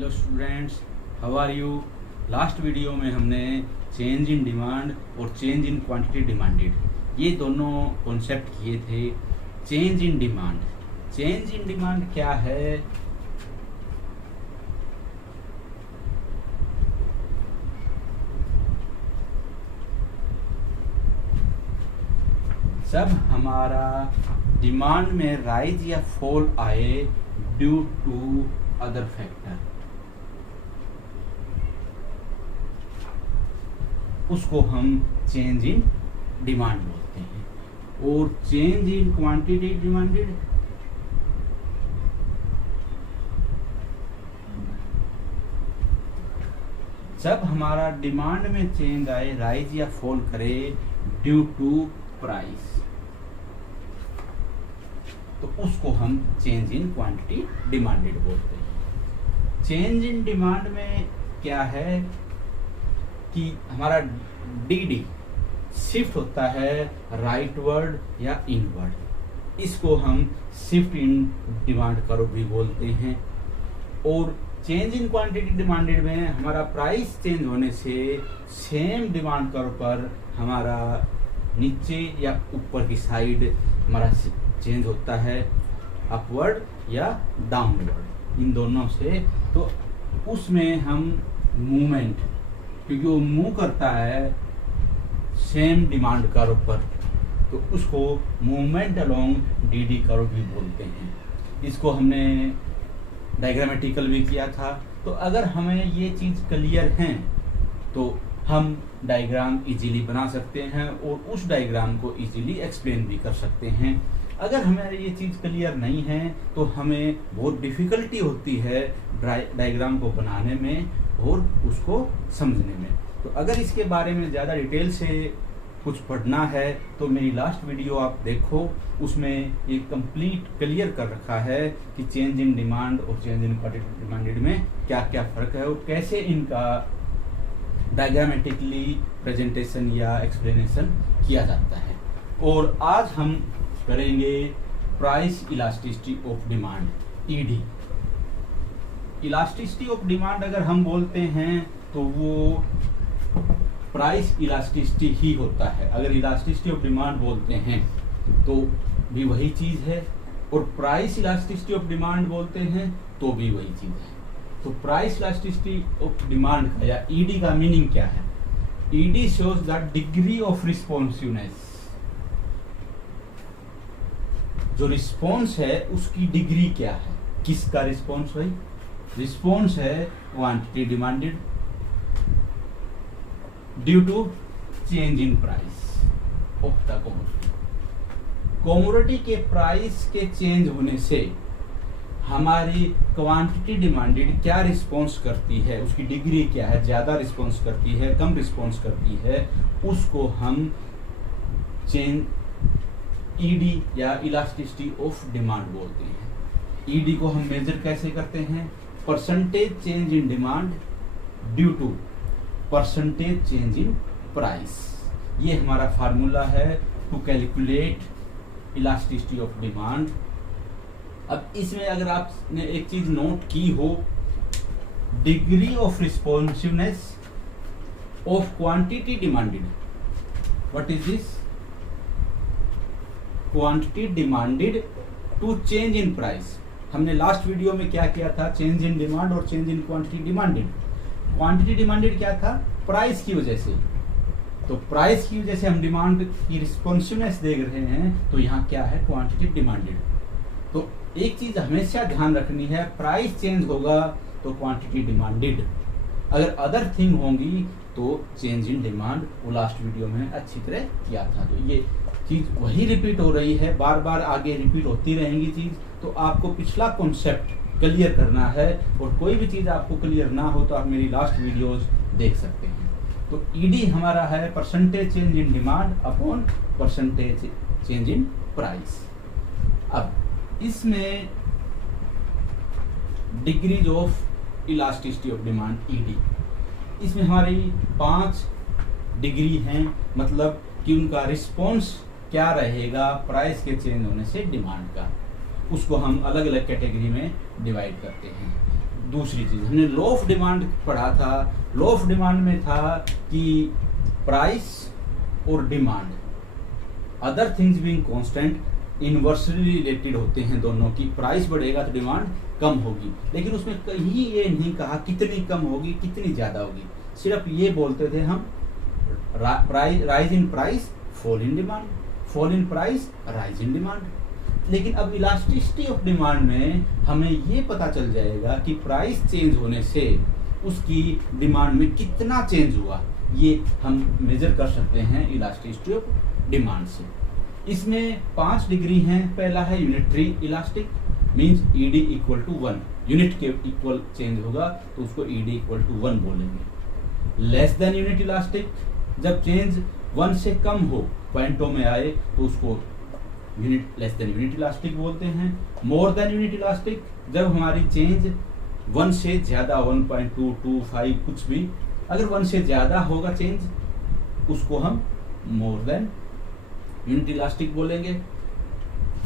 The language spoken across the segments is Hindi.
Hello students, how are you. Last video में हमने चेंज इन डिमांड और चेंज इन क्वांटिटी डिमांडेड ये दोनों कॉन्सेप्ट किए थे। चेंज इन डिमांड क्या है? जब हमारा डिमांड में राइज या फॉल आए ड्यू टू अदर फैक्टर, उसको हम चेंज इन डिमांड बोलते हैं। और चेंज इन क्वांटिटी डिमांडेड जब हमारा डिमांड में चेंज आए, राइज या फॉल करे ड्यू टू प्राइस, तो उसको हम चेंज इन क्वांटिटी डिमांडेड बोलते हैं। चेंज इन डिमांड में क्या है कि हमारा डीडी शिफ्ट होता है राइटवर्ड या इनवर्ड, इसको हम शिफ्ट इन डिमांड कर्व भी बोलते हैं। और चेंज इन क्वांटिटी डिमांडेड में हमारा प्राइस चेंज होने से सेम डिमांड कर्व पर हमारा नीचे या ऊपर की साइड हमारा चेंज होता है, अपवर्ड या डाउनवर्ड, इन दोनों से। तो उसमें हम मूवमेंट, क्योंकि वो मूव करता है सेम डिमांड कर्व पर, तो उसको मूवमेंट अलोंग डीडी कर्व भी बोलते हैं। इसको हमने डायग्रामेटिकल भी किया था। तो अगर हमें ये चीज़ क्लियर है तो हम डायग्राम इजीली बना सकते हैं और उस डायग्राम को इजीली एक्सप्लेन भी कर सकते हैं। अगर हमें ये चीज़ क्लियर नहीं है तो हमें बहुत डिफ़िकल्टी होती है डायग्राम को बनाने में और उसको समझने में। तो अगर इसके बारे में ज़्यादा डिटेल से कुछ पढ़ना है तो मेरी लास्ट वीडियो आप देखो, उसमें एक कंप्लीट क्लियर कर रखा है कि चेंज इन डिमांड और चेंज इन क्वांटिटी डिमांडेड में क्या क्या फ़र्क है और कैसे इनका डायग्रामेटिकली प्रेजेंटेशन या एक्सप्लेनेशन किया जाता है। और आज हम करेंगे price elasticity of demand, ED. Elasticity of demand अगर हम बोलते हैं तो वो प्राइस इलास्टिसिटी ही होता है। अगर इलास्टिसिटी ऑफ डिमांड बोलते हैं तो भी वही चीज़ है, और प्राइस इलास्टिसिटी ऑफ डिमांड बोलते हैं तो भी वही चीज़ है। तो प्राइस इलास्टिसिटी ऑफ डिमांड का या ईडी का मीनिंग क्या है? ED shows the degree of responsiveness, जो रिस्पॉन्स है उसकी डिग्री क्या है। किसका रिस्पॉन्स भाई? रिस्पॉन्स है quantity demanded due to change in price of the commodity. Commodity के प्राइस के चेंज होने से हमारी क्वांटिटी डिमांडेड क्या रिस्पॉन्स करती है, उसकी डिग्री क्या है, ज़्यादा रिस्पॉन्स करती है, कम रिस्पॉन्स करती है, उसको हम चेंज ईडी या इलास्टिसिटी ऑफ डिमांड बोलते हैं। ईडी को हम मेजर कैसे करते हैं? Percentage change in demand due to percentage change in price. ये हमारा फार्मूला है to calculate elasticity of demand. अब इसमें अगर आपने एक चीज नोट की हो, degree of responsiveness of quantity demanded, what is this? Quantity demanded to change in price. हमने लास्ट वीडियो में क्या किया था? चेंज इन डिमांड और change in quantity demanded. Quantity demanded क्या था? प्राइस की वजह से। तो प्राइस की वजह से हम डिमांड की रिस्पॉन्सिवनेस देख रहे हैं, तो यहाँ क्या है? Quantity demanded. तो एक चीज हमेशा ध्यान रखनी है, प्राइस चेंज होगा तो क्वांटिटी डिमांडेड, अगर अदर थिंग होंगी तो चेंज इन डिमांड। वो लास्ट वीडियो में अच्छी तरह किया था। तो ये चीज वही रिपीट हो रही है, बार बार आगे रिपीट होती रहेंगी चीज। तो आपको पिछला कॉन्सेप्ट क्लियर करना है, और कोई भी चीज आपको क्लियर ना हो तो आप मेरी लास्ट वीडियोस देख सकते हैं। तो ईडी हमारा है percentage change in demand upon percentage change in price. अब इसमें degrees of elasticity of demand, ED, इसमें हमारी 5 डिग्री हैं, मतलब कि उनका रिस्पॉन्स क्या रहेगा प्राइस के चेंज होने से डिमांड का। उसको हम अलग अलग कैटेगरी में डिवाइड करते हैं। दूसरी चीज हमने लॉ ऑफ डिमांड पढ़ा था। लॉ ऑफ डिमांड में था कि प्राइस और demand other things being constant inversely related होते हैं दोनों की। प्राइस बढ़ेगा तो डिमांड कम होगी, लेकिन उसमें कहीं ये नहीं कहा कितनी कम होगी कितनी ज्यादा होगी, सिर्फ ये बोलते थे हम rise in price fall in demand, fall in price rise in demand. लेकिन अब इलास्टिसिटी ऑफ डिमांड में हमें ये पता चल जाएगा कि प्राइस चेंज होने से उसकी डिमांड में कितना चेंज हुआ, ये हम मेजर कर सकते हैं इलास्टिसिटी ऑफ डिमांड से। इसमें 5 डिग्री हैं। पहला है unitary elastic, means ED equal to 1, unit के इक्वल चेंज होगा तो उसको ईडी इक्वल टू 1 बोलेंगे। लेस देन यूनिट इलास्टिक, जब चेंज 1 से कम हो, पॉइंटों में आए तो उसको unit less than unit elastic बोलते हैं। मोर देन यूनिट इलास्टिक, जब हमारी चेंज 1 से ज्यादा 1.2, 2, 5 कुछ भी, अगर 1 से ज्यादा होगा चेंज, उसको हम मोर देन यूनिट इलास्टिक बोलेंगे।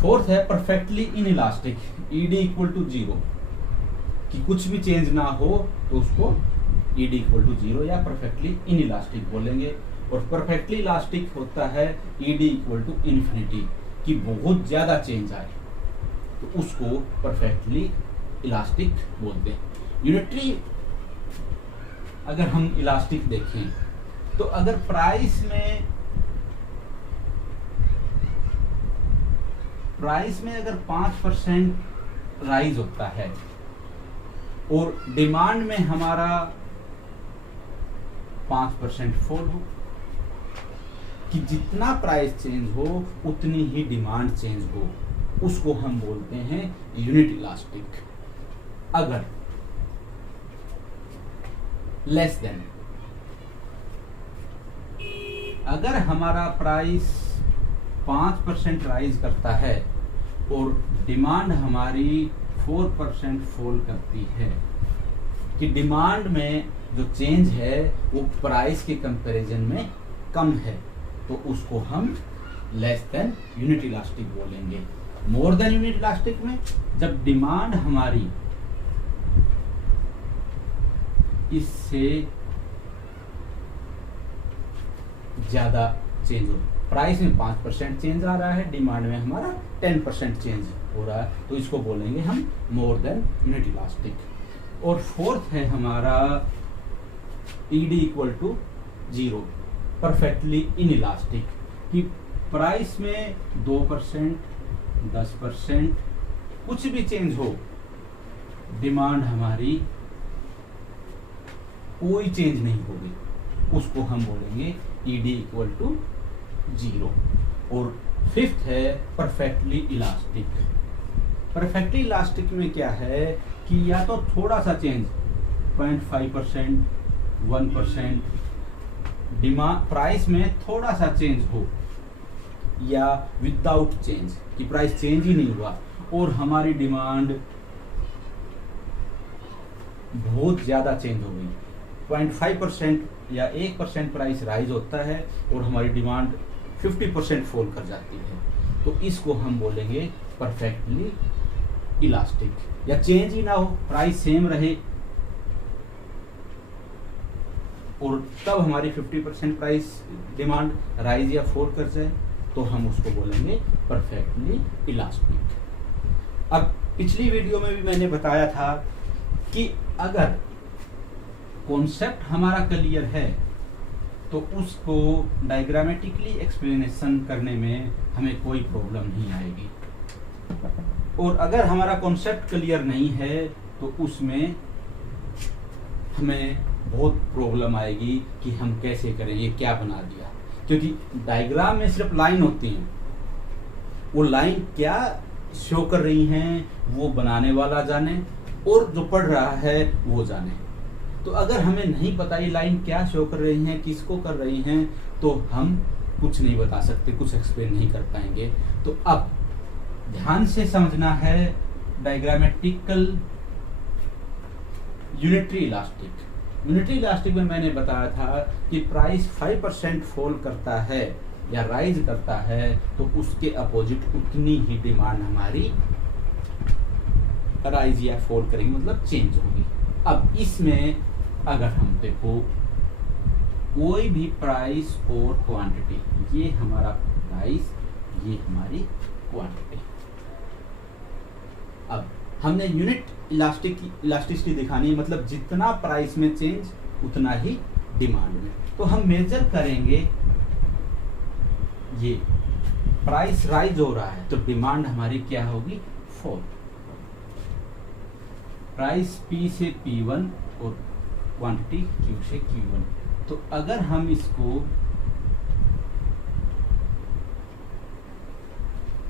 फोर्थ है perfectly inelastic, ED equal to 0, कि कुछ भी चेंज ना हो तो उसको ईडी इक्वल टू 0 या परफेक्टली इन इलास्टिक बोलेंगे। और परफेक्टली इलास्टिक होता है ईडी इक्वल टू इन्फिनिटी, कि बहुत ज्यादा चेंज आए तो उसको परफेक्टली इलास्टिक बोलते हैं। यूनिटरी अगर हम इलास्टिक देखें तो अगर प्राइस में अगर 5% राइज होता है और डिमांड में हमारा 5% फॉल हो, कि जितना प्राइस चेंज हो उतनी ही डिमांड चेंज हो, उसको हम बोलते हैं यूनिट इलास्टिक। अगर लेस देन, अगर हमारा प्राइस 5% राइज करता है और डिमांड हमारी 4% फॉल करती है, कि डिमांड में जो चेंज है वो प्राइस के कंपैरिजन में कम है, तो उसको हम लेस देन यूनिट इलास्टिक बोलेंगे। मोर देन यूनिट इलास्टिक में जब डिमांड हमारी इससे ज्यादा चेंज हो, प्राइस में 5% चेंज आ रहा है, डिमांड में हमारा 10% चेंज हो रहा है, तो इसको बोलेंगे हम मोर देन यूनिट इलास्टिक। और फोर्थ है हमारा ED equal to 0, perfectly inelastic, कि प्राइस में 2%, 10% कुछ भी चेंज हो, डिमांड हमारी कोई चेंज नहीं होगी, उसको हम बोलेंगे ईडी इक्वल टू 0। और फिफ्थ है परफेक्टली इलास्टिक। परफेक्टली इलास्टिक में क्या है कि या तो थोड़ा सा चेंज 0.5%, 1%, डिमांड प्राइस में थोड़ा सा चेंज हो, या विदाउट चेंज, कि प्राइस चेंज ही नहीं हुआ और हमारी डिमांड बहुत ज्यादा चेंज हो गई, 0.5% या 1% प्राइस राइज होता है और हमारी डिमांड 50% फॉल कर जाती है, तो इसको हम बोलेंगे परफेक्टली इलास्टिक। या चेंज ही ना हो, प्राइस सेम रहे और तब हमारी 50% प्राइस डिमांड राइज या फॉल कर जाए, तो हम उसको बोलेंगे परफेक्टली इलास्टिक। अब पिछली वीडियो में भी मैंने बताया था कि अगर कॉन्सेप्ट हमारा क्लियर है तो उसको डायग्रामेटिकली एक्सप्लेनेशन करने में हमें कोई प्रॉब्लम नहीं आएगी, और अगर हमारा कॉन्सेप्ट क्लियर नहीं है तो उसमें हमें बहुत प्रॉब्लम आएगी कि हम कैसे करें, ये क्या बना दिया, क्योंकि डायग्राम में सिर्फ लाइन होती हैं, वो लाइन क्या शो कर रही हैं वो बनाने वाला जाने और जो पढ़ रहा है वो जाने। तो अगर हमें नहीं पता ये लाइन क्या शो कर रही हैं, किसको कर रही हैं, तो हम कुछ नहीं बता सकते, कुछ एक्सप्लेन नहीं कर पाएंगे। तो अब ध्यान से समझना है diagrammatical unitary elastic. Unitary elastic में मैंने बताया था कि प्राइस 5% फॉल करता है या राइज करता है तो उसके अपोजिट उतनी ही डिमांड हमारी राइज या फॉल करेंगे, मतलब चेंज होगी। अब इसमें अगर हम देखो कोई भी प्राइस और क्वांटिटी, ये हमारा प्राइस, ये हमारी क्वांटिटी। अब हमने यूनिट इलास्टिसिटी दिखानी है, मतलब जितना प्राइस में चेंज उतना ही डिमांड में। तो हम मेजर करेंगे, ये प्राइस राइज हो रहा है तो डिमांड हमारी क्या होगी, फॉल। प्राइस P से P1 और क्वांटिटी Q से Q1। तो अगर हम इसको,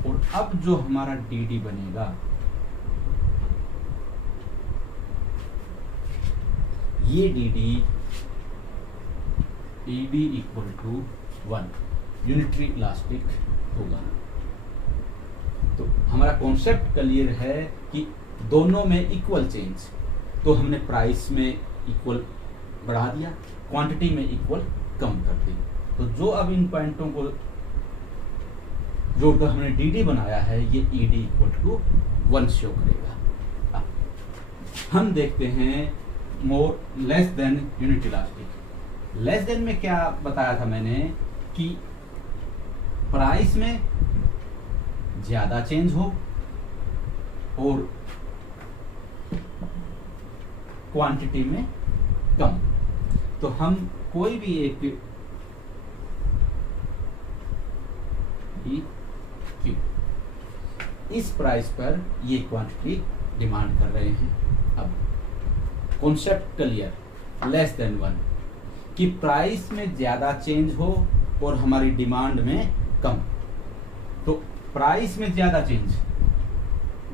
और अब जो हमारा DD बनेगा, ये DD ED equal to 1 unitary elastic होगा। तो हमारा कॉन्सेप्ट क्लियर है कि दोनों में इक्वल चेंज, तो हमने प्राइस में इक्वल बढ़ा दिया, क्वांटिटी में इक्वल कम कर दी। तो जो अब इन पॉइंटों को जोड़कर हमने DD बनाया है, ये ED इक्वल टू 1 शो करेगा। अब हम देखते हैं more less than unit elastic. Less than में क्या बताया था मैंने कि प्राइस में ज्यादा चेंज हो और क्वांटिटी में कम। तो हम कोई भी एक क्यू, इस प्राइस पर ये क्वांटिटी डिमांड कर रहे हैं। अब कॉन्सेप्ट क्लियर, लेस देन 1 कि प्राइस में ज्यादा चेंज हो और हमारी डिमांड में कम। तो प्राइस में ज्यादा चेंज,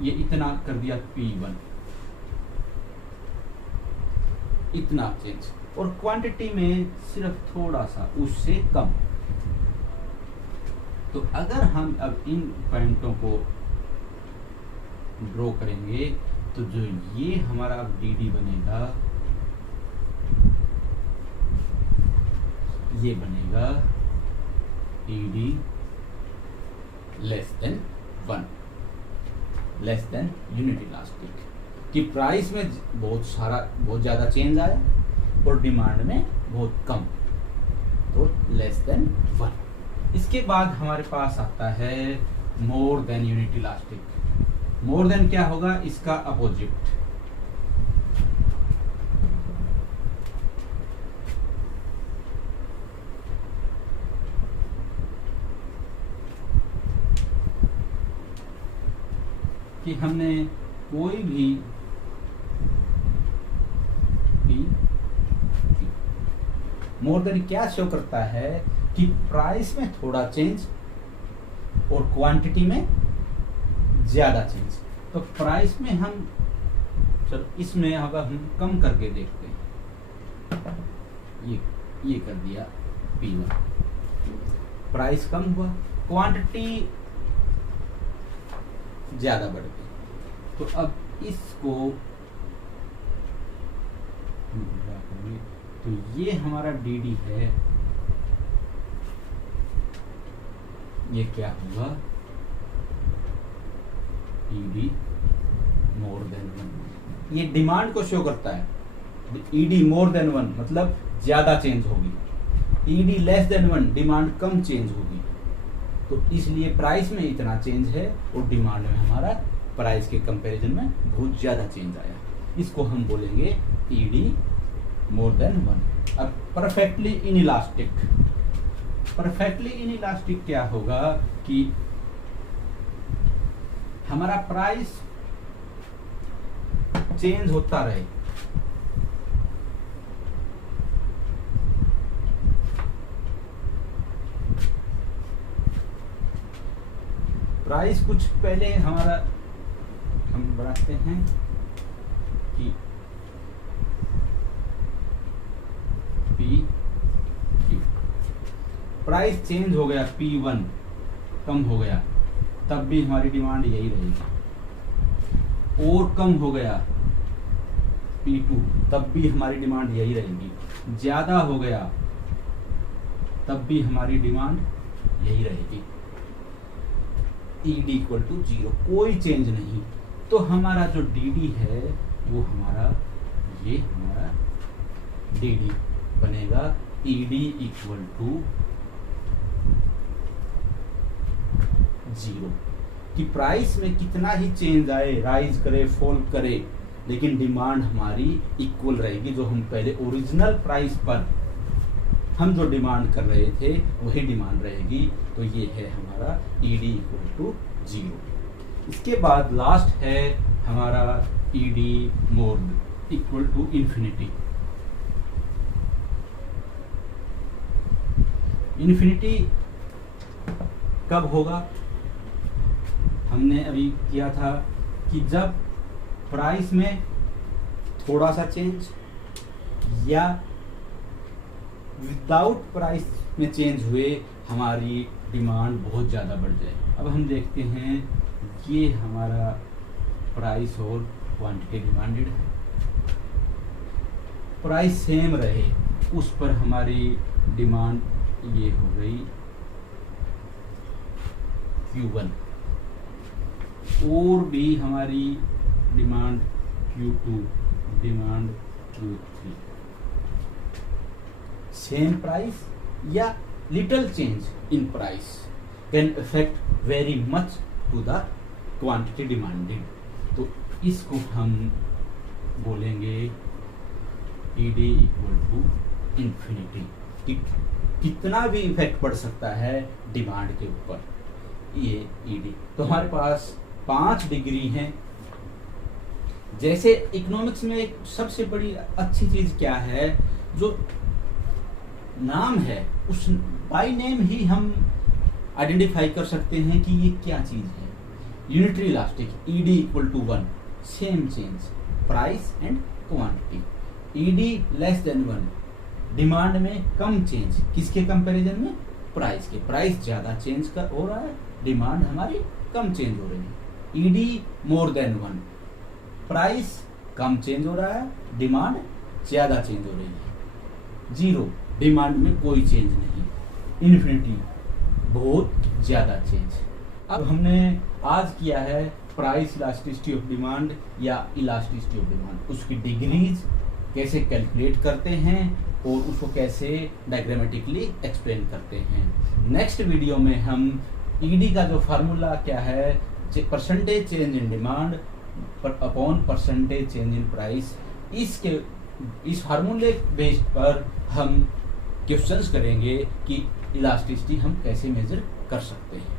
ये इतना कर दिया P1, इतना चेंज, और क्वांटिटी में सिर्फ थोड़ा सा उससे कम। तो अगर हम अब इन पॉइंटों को ड्रॉ करेंगे तो जो ये हमारा अब DD बनेगा, ये बनेगा ED less than 1, less than unit elastic, कि प्राइस में बहुत ज्यादा चेंज आया और डिमांड में बहुत कम, तो लेस देन 1। इसके बाद हमारे पास आता है मोर than unit elastic. More than क्या होगा, इसका अपोजिट। कि हमने कोई भी मोर देन क्या शो करता है कि प्राइस में थोड़ा चेंज और क्वांटिटी में ज्यादा चेंज। तो प्राइस में हम, चलो इसमें अगर हम कम करके देखते हैं, ये कर दिया P1, प्राइस कम हुआ, क्वांटिटी ज्यादा बढ़ गई। तो अब इसको, तो ये हमारा DD है, ये क्या होगा, ED मोर देन 1। ये डिमांड को शो करता है। ED मोर देन 1 मतलब ज्यादा चेंज होगी, ED लेस देन 1 डिमांड कम चेंज होगी। तो इसलिए प्राइस में इतना चेंज है और डिमांड में हमारा प्राइस के कंपैरिजन में बहुत ज्यादा चेंज आया। इसको हम बोलेंगे ED मोर देन 1। अब परफेक्टली इनइलास्टिक, परफेक्टली इनइलास्टिक क्या होगा कि हमारा प्राइस चेंज होता रहे, प्राइस कुछ पहले हमारा हम बढ़ाते हैं कि P Q, प्राइस चेंज हो गया, P1 कम हो गया, तब भी हमारी डिमांड यही रहेगी, और कम हो गया P2 तब भी हमारी डिमांड यही रहेगी, ज्यादा हो गया तब भी हमारी डिमांड यही रहेगी। ED इक्वल टू 0, कोई चेंज नहीं, तो हमारा जो डी है वो हमारा ये हमारा डी बनेगा ईडी इक्वल टू 0 कि प्राइस में कितना ही चेंज आए, राइज करे फॉल करे, लेकिन डिमांड हमारी इक्वल रहेगी। जो हम पहले ओरिजिनल प्राइस पर हम जो डिमांड कर रहे थे वही डिमांड रहेगी। तो ये है हमारा ईडी इक्वल टू 0। इसके बाद लास्ट है हमारा ED more equal to infinity. Infinity कब होगा? हमने अभी किया था कि जब प्राइस में थोड़ा सा चेंज या विदाउट प्राइस में चेंज हुए हमारी डिमांड बहुत ज़्यादा बढ़ जाए। अब हम देखते हैं ये हमारा प्राइस और क्वांटिटी डिमांडेड है, प्राइस सेम रहे उस पर हमारी डिमांड ये हो गई Q1 और भी हमारी demand Q2, demand Q3। Same price या little change in price can affect very much to the quantity demanded. तो इसको हम बोलेंगे ईडी इक्वल टू इन्फिनिटी कि कितना भी इफेक्ट पड़ सकता है डिमांड के ऊपर, ये ईडी। तो हमारे पास 5 डिग्री हैं। जैसे इकोनॉमिक्स में एक सबसे बड़ी अच्छी चीज क्या है, जो नाम है उस बाय नेम ही हम आइडेंटिफाई कर सकते हैं कि ये क्या चीज है। Unitary elastic ED equal to 1, same change price and quantity. ED less than 1, demand में कम चेंज, किसके कंपैरिजन में? प्राइस के। प्राइस ज्यादा चेंज कर हो रहा है, डिमांड हमारी कम चेंज हो रही है। ईडी मोर देन 1, प्राइस कम चेंज हो रहा है, डिमांड ज्यादा चेंज हो रही है। 0, डिमांड में कोई चेंज नहीं। इन्फिनिटी, बहुत ज्यादा चेंज। अब हमने आज किया है प्राइस इलास्टिसिटी ऑफ डिमांड या इलास्टिसिटी ऑफ डिमांड, उसकी डिग्रीज कैसे कैलकुलेट करते हैं और उसको कैसे डायग्रामेटिकली एक्सप्लेन करते हैं। नेक्स्ट वीडियो में हम ईडी का जो फार्मूला क्या है, percentage change in demand upon percentage change in price, इस फार्मूले बेस्ड पर हम क्वेश्चंस करेंगे कि इलास्टिसिटी हम कैसे मेजर कर सकते हैं।